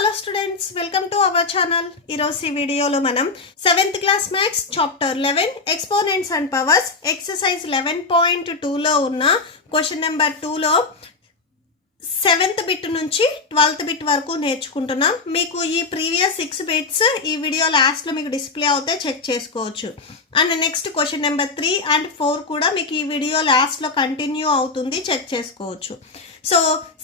Hello students, welcome to our channel. ఈరోజు ఈ వీడియోలో మనం 7th class maths chapter 11 exponents and powers exercise 11.2లో ఉన్న క్వశ్చన్ నెంబర్ 2లో 7th బిట్ నుంచి 12th బిట్ వరకు నేర్చుకుంటున్నాం. మీకు ఈ ప్రీవియస్ 6 బిట్స్ ఈ వీడియో లాస్ట్లో మీకు డిస్ప్లే అవుతే చెక్ చేసుకోవచ్చు. And next question number 3 and 4 కూడా మీకు ఈ వీడియో లాస్ట్లో కంటిన్యూ అవుతుంది, చెక్ చేసుకోవచ్చు. సో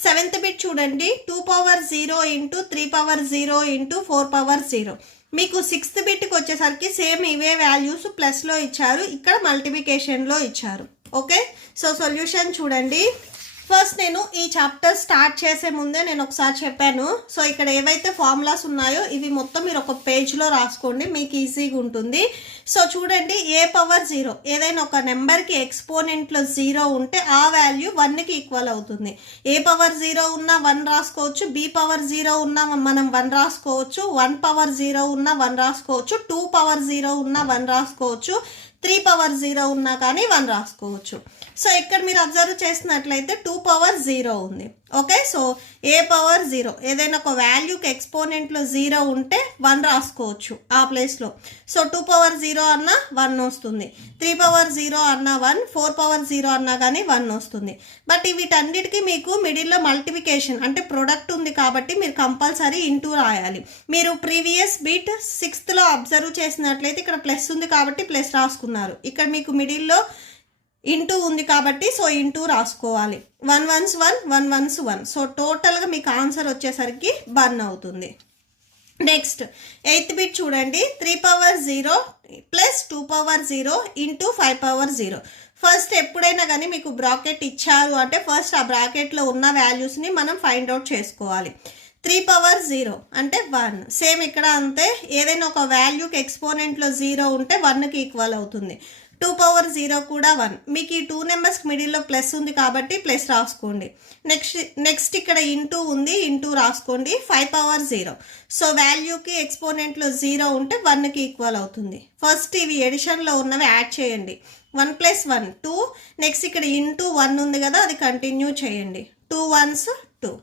7th బిట్ చూడండి, 2 power 0 into 3 power 0 into 4 power 0. మీకు 6th బిట్కి వచ్చేసరికి సేమ్ ఇవే వాల్యూస్ ప్లస్లో ఇచ్చారు, ఇక్కడ మల్టిప్లికేషన్లో ఇచ్చారు. ఓకే, సో సొల్యూషన్ చూడండి. ఫస్ట్ నేను ఈ చాప్టర్ స్టార్ట్ చేసే ముందే నేను ఒకసారి చెప్పాను. సో ఇక్కడ ఏవైతే ఫార్ములాస్ ఉన్నాయో ఇవి మొత్తం మీరు ఒక పేజ్లో రాసుకోండి, మీకు ఈజీగా ఉంటుంది. సో చూడండి, ఏ పవర్ 0 ఏదైనా ఒక నెంబర్కి ఎక్స్పోనెంట్లో 0 ఉంటే ఆ వాల్యూ 1కి ఈక్వల్ అవుతుంది. ఏ పవర్ 0 ఉన్నా 1 రాసుకోవచ్చు, బి పవర్ 0 ఉన్నా మనం 1 రాసుకోవచ్చు, 1 పవర్ 0 ఉన్నా 1 రాసుకోవచ్చు, 2 పవర్ 0 ఉన్నా 1 రాసుకోవచ్చు, 3 పవర్ 0 ఉన్నా కానీ 1 రాసుకోవచ్చు. సో ఇక్కడ మీరు అబ్జర్వ్ చేసినట్లయితే 2 పవర్ 0 ఉంది. ఓకే, సో ఏ పవర్ 0 ఏదైనా ఒక వాల్యూకి ఎక్స్పోనెంట్లో 0 ఉంటే 1 రాసుకోవచ్చు ఆ ప్లేస్లో. సో 2 పవర్ 0 అన్నా 1 వస్తుంది, 3 పవర్ 0 అన్నా 1, 4 పవర్ 0 అన్నా కానీ 1 వస్తుంది. బట్ వీటన్నిటికీ మీకు మిడిల్లో మల్టిప్లికేషన్ అంటే ప్రొడక్ట్ ఉంది కాబట్టి మీరు కంపల్సరీ ఇంటూ రాయాలి. మీరు ప్రీవియస్ బిట్ 6thలో అబ్జర్వ్ చేసినట్లయితే ఇక్కడ ప్లస్ ఉంది కాబట్టి ప్లస్ రాసుకున్నారు, ఇక్కడ మీకు మిడిల్లో ఇంటూ ఉంది కాబట్టి సో ఇంటూ రాసుకోవాలి. 1 1s 1, 1 1s 1. సో టోటల్గా మీకు ఆన్సర్ వచ్చేసరికి 1 అవుతుంది. నెక్స్ట్ 8th బిట్ చూడండి, 3 power 0 plus 2 power 0 into 5 power 0. First ఎప్పుడైనా కానీ మీకు బ్రాకెట్ ఇచ్చారు అంటే ఫస్ట్ ఆ బ్రాకెట్లో ఉన్న వాల్యూస్ని మనం ఫైండ్ అవుట్ చేసుకోవాలి. 3 పవర్ 0 అంటే 1. సేమ్ ఇక్కడ అంతే, ఏదైనా ఒక వాల్యూకి ఎక్స్పోనెంట్లో 0 ఉంటే 1కి ఈక్వల్ అవుతుంది. 2 పవర్ 0 కూడా 1. మీకు ఈ 2 నెంబర్స్కి మిడిల్లో ప్లస్ ఉంది కాబట్టి ప్లస్ రాసుకోండి. నెక్స్ట్ ఇక్కడ ఇంటూ ఉంది, ఇంటూ రాసుకోండి. 5 పవర్ 0. సో వాల్యూకి ఎక్స్పోనెంట్లో 0 ఉంటే 1కి ఈక్వల్ అవుతుంది. ఫస్ట్ ఇవి ఎడిషన్లో ఉన్నవి యాడ్ చేయండి. 1 + 1 2. నెక్స్ట్ ఇక్కడ ఇంటూ 1 ఉంది కదా, అది కంటిన్యూ చేయండి. 2 1s 2.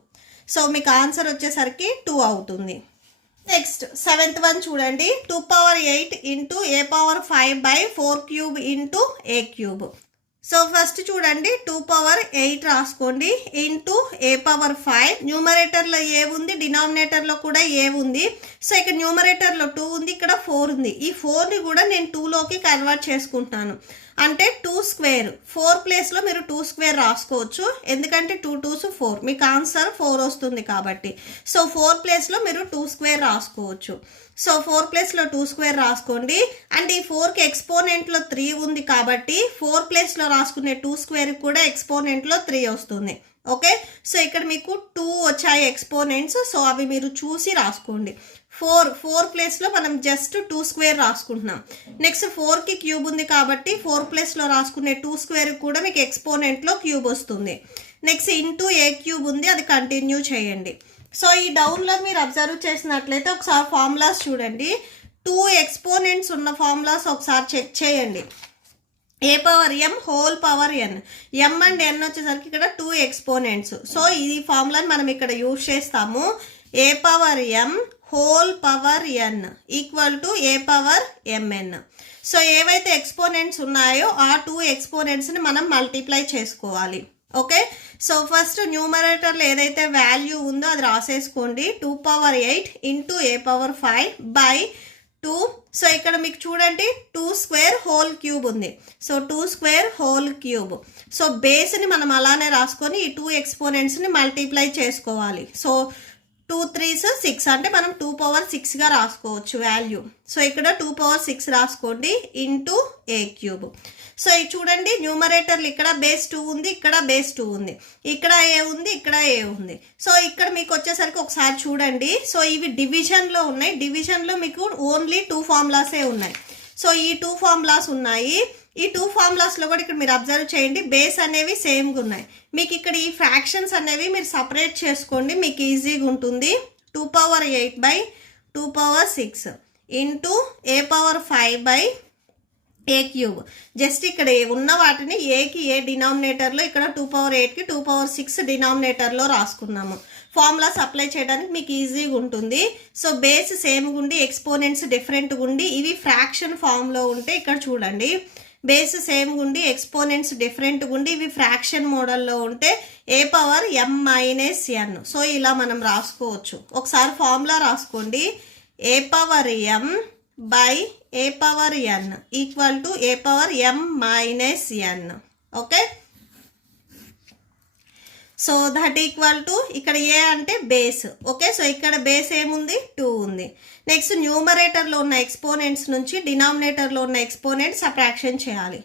సో మీకు ఆన్సర్ వచ్చేసరికి 2 అవుతుంది. నెక్స్ట్ 7th వన్ చూడండి, 2 power 8 into a power 5/4 cube into A cube. So first చూడండి, 2 పవర్ 8 రాసుకోండి ఇంటూ ఏ పవర్ 5. న్యూమరేటర్లో ఏ ఉంది, డినామినేటర్లో కూడా ఏ ఉంది. సో ఇక్కడ న్యూమరేటర్లో 2 ఉంది, ఇక్కడ 4 ఉంది. ఈ 4ని కూడా నేను 2లోకి కన్వర్ట్ చేసుకుంటున్నాను. అంటే 2 స్క్వేర్, 4 ప్లేస్లో మీరు 2 స్క్వేర్ రాసుకోవచ్చు, ఎందుకంటే 2 2s 4, మీకు ఆన్సర్ 4 వస్తుంది కాబట్టి. సో 4 ప్లేస్లో మీరు 2 స్క్వేర్ రాసుకోవచ్చు. సో 4 ప్లేస్లో 2 స్క్వేర్ రాసుకోండి. అండ్ ఈ 4కి ఎక్స్పోనెంట్లో 3 ఉంది కాబట్టి 4 ప్లేస్లో రాసుకునే 2 స్క్వేర్ కూడా ఎక్స్పోనెంట్లో 3 వస్తుంది. ఓకే, సో ఇక్కడ మీకు 2 వచ్చాయి ఎక్స్పోనెంట్స్, సో అవి మీరు చూసి రాసుకోండి. 4 ప్లేస్లో మనం జస్ట్ 2 స్క్వేర్ రాసుకుంటున్నాం. నెక్స్ట్ 4కి క్యూబ్ ఉంది కాబట్టి 4 ప్లేస్లో రాసుకునే 2 స్క్వేర్ కూడా మీకు ఎక్స్పోనెంట్లో క్యూబ్ వస్తుంది. నెక్స్ట్ ఇంటూ ఏ క్యూబ్ ఉంది, అది కంటిన్యూ చేయండి. సో ఈ డౌన్లో మీరు అబ్జర్వ్ చేసినట్లయితే ఒకసారి ఫార్ములాస్ చూడండి. 2 ఎక్స్పోనెంట్స్ ఉన్న ఫార్ములాస్ ఒకసారి చెక్ చేయండి. A power m whole power n. m and n వచ్చేసరికి ఇక్కడ 2 ఎక్స్పోనెంట్స్. సో ఈ ఫార్ములాని మనం ఇక్కడ యూజ్ చేస్తాము. A power m whole power n equal to a power mn. So ఏవైతే ఎక్స్పోనెంట్స్ ఉన్నాయో ఆ 2 ఎక్స్పోనెంట్స్ని మనం మల్టిప్లై చేసుకోవాలి. ఓకే, సో ఫస్ట్ న్యూమరేటర్లో ఏదైతే వాల్యూ ఉందో అది రాసేసుకోండి. 2 power 8 into a power 5/2. So ఇక్కడ మీకు చూడండి 2 స్క్వేర్ హోల్ క్యూబ్ ఉంది. So 2 square whole cube. So బేస్ని మనం అలానే రాసుకొని ఈ 2 ఎక్స్పోనెంట్స్ని మల్టిప్లై చేసుకోవాలి. సో 2 3s 6 అంటే మనం 2 పవర్ 6గా రాసుకోవచ్చు వాల్యూ. సో ఇక్కడ 2 పవర్ 6 రాసుకోండి ఇంటూ ఏ క్యూబ్. సో ఇది చూడండి, న్యూమరేటర్లు ఇక్కడ బేస్ 2 ఉంది, ఇక్కడ బేస్ 2 ఉంది, ఇక్కడ ఏ ఉంది, ఇక్కడ ఏ ఉంది. సో ఇక్కడ మీకు వచ్చేసరికి ఒకసారి చూడండి. సో ఇవి డివిజన్లో ఉన్నాయి, డివిజన్లో మీకు ఓన్లీ 2 ఫార్ములాసే ఉన్నాయి. సో ఈ 2 ఫార్ములాస్ ఉన్నాయి. ఈ 2 ఫార్ములాస్లో కూడా ఇక్కడ మీరు అబ్జర్వ్ చేయండి, బేస్ అనేవి సేమ్గా ఉన్నాయి. మీకు ఇక్కడ ఈ ఫ్రాక్షన్స్ అనేవి మీరు సపరేట్ చేసుకోండి, మీకు ఈజీగా ఉంటుంది. 2 power 8/2 power 6 into a power 5/2 A cube. Just ఇక్కడ ఉన్న వాటిని ఏకి ఏ డినామినేటర్లో, ఇక్కడ 2 పవర్ 8కి 2 పవర్ 6 డినామినేటర్లో రాసుకున్నాము. ఫార్ములాస్ అప్లై చేయడానికి మీకు ఈజీగా ఉంటుంది. సో బేస్ సేమ్ ఉండి ఎక్స్పోనెంట్స్ డిఫరెంట్గా ఉండి ఇవి ఫ్రాక్షన్ ఫామ్లో ఉంటే ఇక్కడ చూడండి బేస్ సేమ్ ఉండి ఎక్స్పోనెంట్స్ డిఫరెంట్గా ఉండి ఇవి ఫ్రాక్షన్ మోడల్లో ఉంటే a power m minus n. So ఇలా మనం రాసుకోవచ్చు. ఒకసారి ఫార్ములా రాసుకోండి. A power m by a power n equal to a power m minus n. Okay, so that equal to ఇక్కడ ఏ అంటే బేస్. ఓకే, సో ఇక్కడ బేస్ ఏముంది 2 ఉంది. నెక్స్ట్ న్యూమరేటర్లో ఉన్న ఎక్స్పోనెంట్స్ నుంచి డినామినేటర్లో ఉన్న ఎక్స్పోనెంట్ సబ్ట్రాక్షన్ చేయాలి.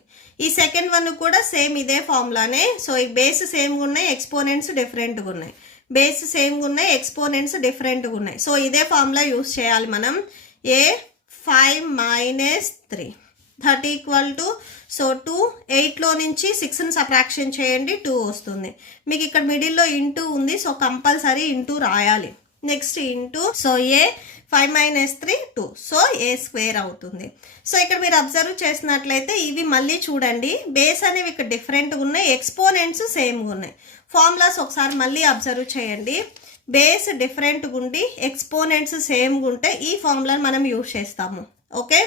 ఈ సెకండ్ వన్ కూడా సేమ్ ఇదే ఫార్ములానే. సో ఈ బేస్ సేమ్గా ఉన్నాయి, ఎక్స్పోనెంట్స్ డిఫరెంట్గా ఉన్నాయి. బేస్ సేమ్గా ఉన్నాయి, ఎక్స్పోనెంట్స్ డిఫరెంట్గా ఉన్నాయి. సో ఇదే ఫార్ములా యూస్ చేయాలి మనం. ఏ 5 minus 3 that equal to so 2 8లో నుంచి 6ని సబ్ట్రాక్షన్ చేయండి 2 వస్తుంది. మీకు ఇక్కడ మిడిల్లో ఇంటూ ఉంది, సో కంపల్సరీ ఇంటూ రాయాలి. నెక్స్ట్ ఇంటూ సో ఏ 5 మైనస్ 3 2, సో ఏ స్క్వేర్ అవుతుంది. సో ఇక్కడ మీరు అబ్జర్వ్ చేసినట్లయితే ఇవి మళ్ళీ చూడండి బేస్ అనేవి ఇక్కడ డిఫరెంట్గా ఉన్నాయి, ఎక్స్పోనెంట్స్ సేమ్గా ఉన్నాయి. ఫార్ములాస్ ఒకసారి మళ్ళీ అబ్జర్వ్ చేయండి. బేస్ డిఫరెంట్గా ఉండి ఎక్స్పోనెంట్స్ సేమ్గా ఉంటే ఈ ఫార్ములాని మనం యూజ్ చేస్తాము. ఓకే,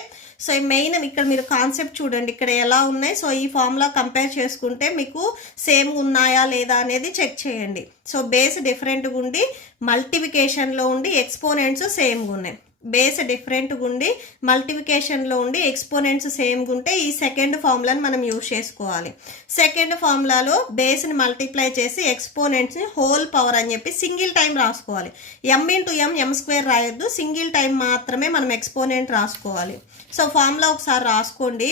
సో ఈ మెయిన్ ఇక్కడ మీరు కాన్సెప్ట్ చూడండి ఇక్కడ ఎలా ఉన్నాయి. సో ఈ ఫార్ములా కంపేర్ చేసుకుంటే మీకు సేమ్ ఉన్నాయా లేదా అనేది చెక్ చేయండి. సో బేస్ డిఫరెంట్గా ఉండి మల్టిప్లికేషన్లో ఉండి ఎక్స్పోనెంట్స్ సేమ్గా ఉన్నాయి. బేస్ డిఫరెంట్గా ఉండి మల్టిప్లికేషన్లో ఉండి ఎక్స్పోనెంట్స్ సేమ్గా ఉంటే ఈ సెకండ్ ఫార్ములాని మనం యూజ్ చేసుకోవాలి. సెకండ్ ఫార్ములాలో బేస్ని మల్టిప్లై చేసి ఎక్స్పోనెంట్స్ని హోల్ పవర్ అని చెప్పి సింగిల్ టైం రాసుకోవాలి. m ఇంటూ m స్క్వేర్ రాయొద్దు, సింగిల్ టైం మాత్రమే మనం ఎక్స్పోనెంట్ రాసుకోవాలి. సో ఫార్ములా ఒకసారి రాసుకోండి.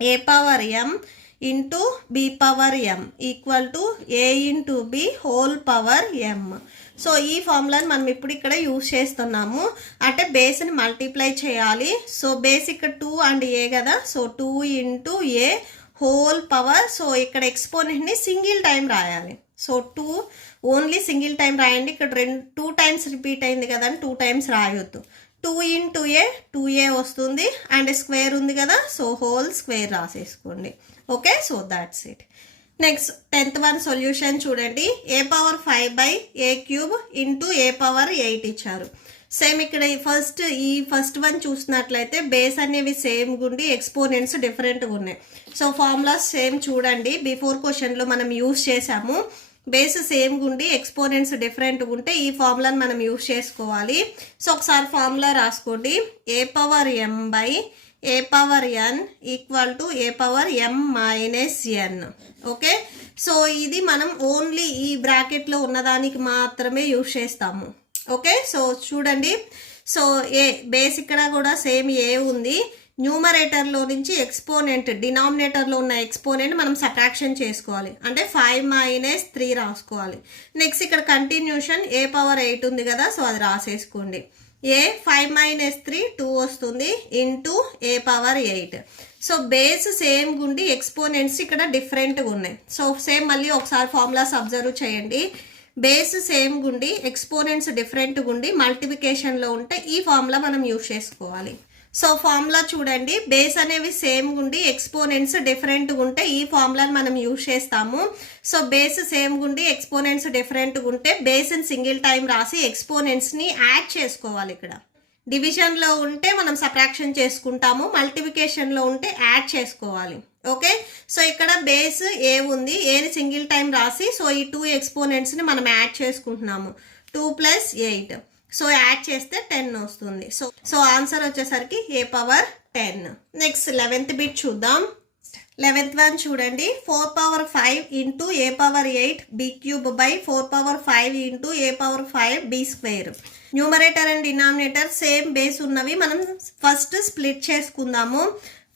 A power m into b power m equal to a into b whole power m. So ఈ ఫార్ములాని మనం ఇప్పుడు ఇక్కడ యూజ్ చేస్తున్నాము. అంటే బేస్ని మల్టిప్లై చేయాలి. సో బేస్ ఇక్కడ 2 అండ్ ఏ కదా, so 2 into a whole power. So ఇక్కడ ఎక్స్పోనెంట్ని సింగిల్ టైం రాయాలి. సో 2 ఓన్లీ సింగిల్ టైం రాయండి. ఇక్కడ 2 టైమ్స్ రిపీట్ అయింది కదా అని 2 టైమ్స్ రాయొద్దు. 2 ఇంటూ ఏ 2a వస్తుంది అండ్ స్క్వేర్ ఉంది కదా, సో హోల్ స్క్వేర్ రాసేసుకోండి. Okay, so that's it. Next 10th one solution చూడండి. A power 5 by a cube into a power 8 ఇచ్చారు. సేమ్ ఇక్కడ ఈ ఫస్ట్ వన్ చూసినట్లయితే బేస్ అనేవి సేమ్ గుండి ఎక్స్పోనెంట్స్ డిఫరెంట్గా ఉన్నాయి. సో ఫార్ములాస్ సేమ్ చూడండి, బిఫోర్ క్వశ్చన్లో మనం యూజ్ చేసాము. బేస్ సేమ్ గుండి ఎక్స్పోనెంట్స్ డిఫరెంట్గా ఉంటే ఈ ఫార్ములాని మనం యూజ్ చేసుకోవాలి. సో ఒకసారి ఫార్ములా రాసుకోండి. A power m by a power n equal to a power m minus n. Okay, so ఇది మనం ఓన్లీ ఈ బ్రాకెట్లో ఉన్నదానికి మాత్రమే యూజ్ చేస్తాము. ఓకే, సో చూడండి. సో ఏ బేస్ ఇక్కడ కూడా సేమ్ ఏ ఉంది. న్యూమరేటర్లో నుంచి ఎక్స్పోనెంట్ డినామినేటర్లో ఉన్న ఎక్స్పోనెంట్ మనం సబ్ట్రాక్షన్ చేసుకోవాలి. అంటే 5 మైనస్ 3 రాసుకోవాలి. నెక్స్ట్ ఇక్కడ కంటిన్యూషన్ ఏ పవర్ 8 ఉంది కదా, సో అది రాసేసుకోండి. ఏ 5 మైనస్ 3 2 వస్తుంది into a power 8. So base same గుండి ఎక్స్పోనెంట్స్ ఇక్కడ డిఫరెంట్గా ఉన్నాయి. సో సేమ్ మళ్ళీ ఒకసారి ఫార్ములాస్ అబ్జర్వ్ చేయండి. బేస్ సేమ్ గుండి ఎక్స్పోనెంట్స్ డిఫరెంట్గా ఉండి మల్టిప్లికేషన్లో ఉంటే ఈ ఫార్ములా మనం యూజ్ చేసుకోవాలి. సో ఫార్ములా చూడండి, బేస్ అనేవి సేమ్ గుండి ఎక్స్పోనెంట్స్ డిఫరెంట్గా ఉంటే ఈ ఫార్ములాని మనం యూజ్ చేస్తాము. సో బేస్ సేమ్ గుండి ఎక్స్పోనెంట్స్ డిఫరెంట్గా ఉంటే బేస్ని సింగిల్ టైం రాసి ఎక్స్పోనెంట్స్ని యాడ్ చేసుకోవాలి. ఇక్కడ డివిజన్లో ఉంటే మనం సబ్ట్రాక్షన్ చేసుకుంటాము, మల్టిప్లికేషన్లో ఉంటే యాడ్ చేసుకోవాలి. ఓకే, సో ఇక్కడ బేస్ ఏ ఉంది, ఏని సింగిల్ టైం రాసి సో ఈ 2 ఎక్స్పోనెంట్స్ని మనం యాడ్ చేసుకుంటున్నాము. 2 + 8, సో యాడ్ చేస్తే 10 వస్తుంది. సో ఆన్సర్ వచ్చేసరికి ఏ పవర్ 10. నెక్స్ట్ 11th బిట్ చూద్దాం. 11th వన్ చూడండి. 4 power 5 into a power 8 b cube by 4 power 5 into a power 5 b square. Numerator and denominator same base ఉన్నవి మనం ఫస్ట్ స్ప్లిట్ చేసుకుందాము.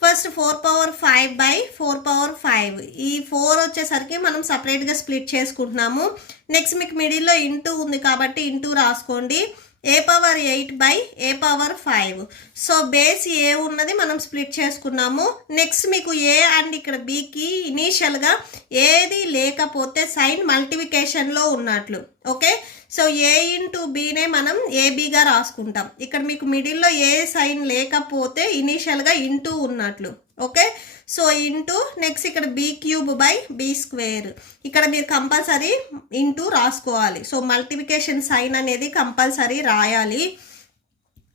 First 4 power 5 by 4 power 5, ఈ 4 వచ్చేసరికి మనం సపరేట్గా స్ప్లిట్ చేసుకుంటున్నాము. నెక్స్ట్ మీకు మిడిల్లో ఇంటూ ఉంది కాబట్టి ఇంటూ రాసుకోండి. A power 8 by a power 5. So base a ఉన్నది మనం స్ప్లిట్ చేసుకున్నాము. నెక్స్ట్ మీకు ఏ అండ్ ఇక్కడ బికి ఇనీషియల్గా ఏది లేకపోతే సైన్ మల్టిప్లికేషన్లో ఉన్నట్లు. ఓకే, సో ఏ ఇంటూ బీనే మనం ఏబీగా రాసుకుంటాం. ఇక్కడ మీకు మిడిల్లో ఏ సైన్ లేకపోతే ఇనీషియల్గా ఇంటూ ఉన్నట్లు. ఓకే. సో ఇంటూ నెక్స్ట్ ఇక్కడ b cube by b square. ఇక్కడ మీరు కంపల్సరీ ఇంటూ రాసుకోవాలి. సో మల్టిప్లికేషన్ సైన్ అనేది కంపల్సరీ రాయాలి.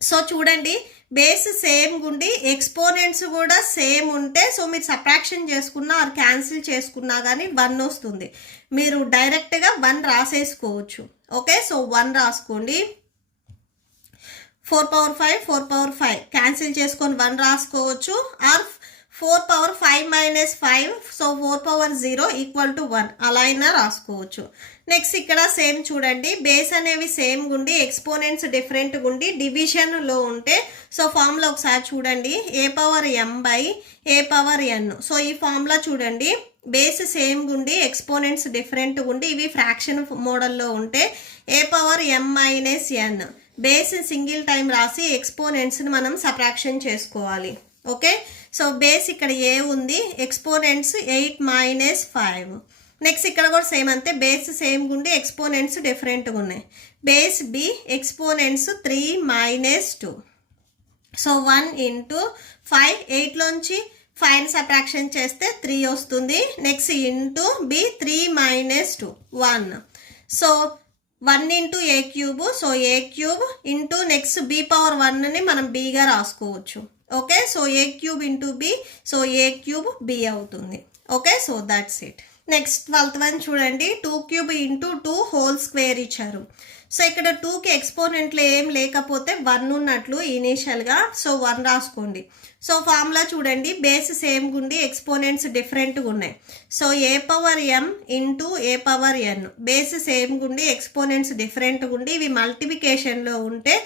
సో చూడండి, బేస్ సేమ్ గుండి ఎక్స్పోనెంట్స్ కూడా సేమ్ ఉంటే సో మీరు సబ్ట్రాక్షన్ చేసుకున్నా ఆర్ క్యాన్సిల్ చేసుకున్నా కానీ 1 వస్తుంది. మీరు డైరెక్ట్గా 1 రాసేసుకోవచ్చు. ఓకే, సో 1 రాసుకోండి. 4 పవర్ 5 4 పవర్ 5 క్యాన్సిల్ చేసుకొని 1 రాసుకోవచ్చు. Or 4 power 5 minus 5 so 4 power 0 equal to 1 అలా అయినా రాసుకోవచ్చు. నెక్స్ట్ ఇక్కడ సేమ్ చూడండి, బేస్ అనేవి సేమ్ గుండి ఎక్స్పోనెంట్స్ డిఫరెంట్ గుండి డివిజన్లో ఉంటే సో ఫార్ములా ఒకసారి చూడండి, a power m by a power n. So ఈ ఫార్ములా చూడండి, బేస్ సేమ్ గుండి ఎక్స్పోనెంట్స్ డిఫరెంట్ గుండి ఇవి ఫ్రాక్షన్ మోడల్లో ఉంటే a power m minus n. Base single time రాసి ఎక్స్పోనెంట్స్ని మనం సబ్ట్రాక్షన్ చేసుకోవాలి. ఓకే, సో బేస్ ఇక్కడ ఏ ఉంది, ఎక్స్పోనెంట్స్ 8 మైనస్ 5. నెక్స్ట్ ఇక్కడ కూడా సేమ్ అంతే, బేస్ సేమ్ గుండి ఎక్స్పోనెంట్స్ డిఫరెంట్గా ఉన్నాయి. Base B exponents 3 minus 2. So 1 into 5 8లోంచి 5 సబ్ట్రాక్షన్ చేస్తే 3 వస్తుంది. Next into B 3 minus 2 1. So 1 into A cube, so A cube into next B power 1ని మనం బీగా రాసుకోవచ్చు. Okay, so A cube into B, so A cube B అవుతుంది. Okay, so that's it. Next 12th one చూడండి, 2 cube into 2 whole square ఇచ్చారు. So ఇక్కడ 2కి ఎక్స్పోనెంట్లు ఏం లేకపోతే 1 ఉన్నట్లు ఇనీషియల్గా, సో 1 రాసుకోండి. సో ఫార్ములా చూడండి, బేస్ సేమ్ గుండి ఎక్స్పోనెంట్స్ డిఫరెంట్గా ఉన్నాయి. So A power M into a power N. Base same గుండి ఎక్స్పోనెంట్స్ డిఫరెంట్గా ఉండి ఇవి మల్టిప్లికేషన్లో ఉంటే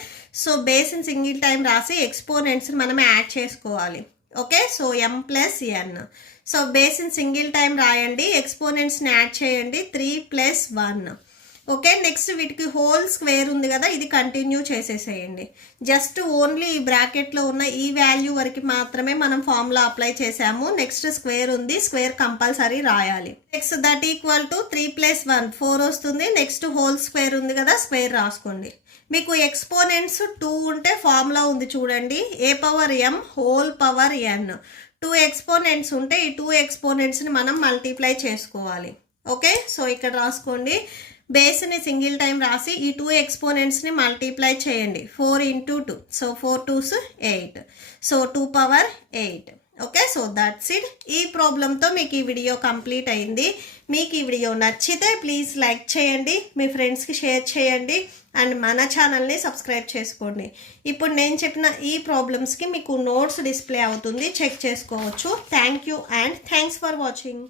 సో బేస్ని సింగిల్ టైం రాసి ఎక్స్పోనెంట్స్ని మనం యాడ్ చేసుకోవాలి. ఓకే, సో ఎం ప్లస్ ఎన్. సో బేస్ని సింగిల్ టైం రాయండి, ఎక్స్పోనెంట్స్ని యాడ్ చేయండి, 3 ప్లస్ 1. ఓకే, నెక్స్ట్ వీటికి హోల్ స్క్వేర్ ఉంది కదా, ఇది కంటిన్యూ చేసేసేయండి. జస్ట్ ఓన్లీ ఈ బ్రాకెట్లో ఉన్న ఈ వాల్యూ వరకు మాత్రమే మనం ఫార్ములా అప్లై చేసాము. నెక్స్ట్ స్క్వేర్ ఉంది, స్క్వేర్ కంపల్సరీ రాయాలి. Next that equal to 3 plus 1 4 వస్తుంది. నెక్స్ట్ హోల్ స్క్వేర్ ఉంది కదా, స్క్వేర్ రాసుకోండి. మీకు ఎక్స్పోనెంట్స్ 2 ఉంటే ఫార్ములా ఉంది చూడండి, a power M whole power N. 2 exponents ఉంటే ఈ 2 ఎక్స్పోనెంట్స్ని మనం మల్టిప్లై చేసుకోవాలి. ఓకే, సో ఇక్కడ రాసుకోండి, బేస్ని సింగిల్ టైం రాసి ఈ 2 ఎక్స్పోనెంట్స్ని మల్టిప్లై చేయండి. 4 into 2, so 4 2s 8, so 2 power 8. Okay, so that's it. ఈ ప్రాబ్లంతో మీకు ఈ వీడియో కంప్లీట్ అయింది. మీకు ఈ వీడియో నచ్చితే ప్లీజ్ లైక్ చేయండి, మీ ఫ్రెండ్స్కి షేర్ చేయండి అండ్ మన ఛానల్ని సబ్స్క్రైబ్ చేసుకోండి. ఇప్పుడు నేను చెప్పిన ఈ ప్రాబ్లమ్స్కి మీకు నోట్స్ డిస్ప్లే అవుతుంది, చెక్ చేసుకోవచ్చు. Thank you and thanks for watching.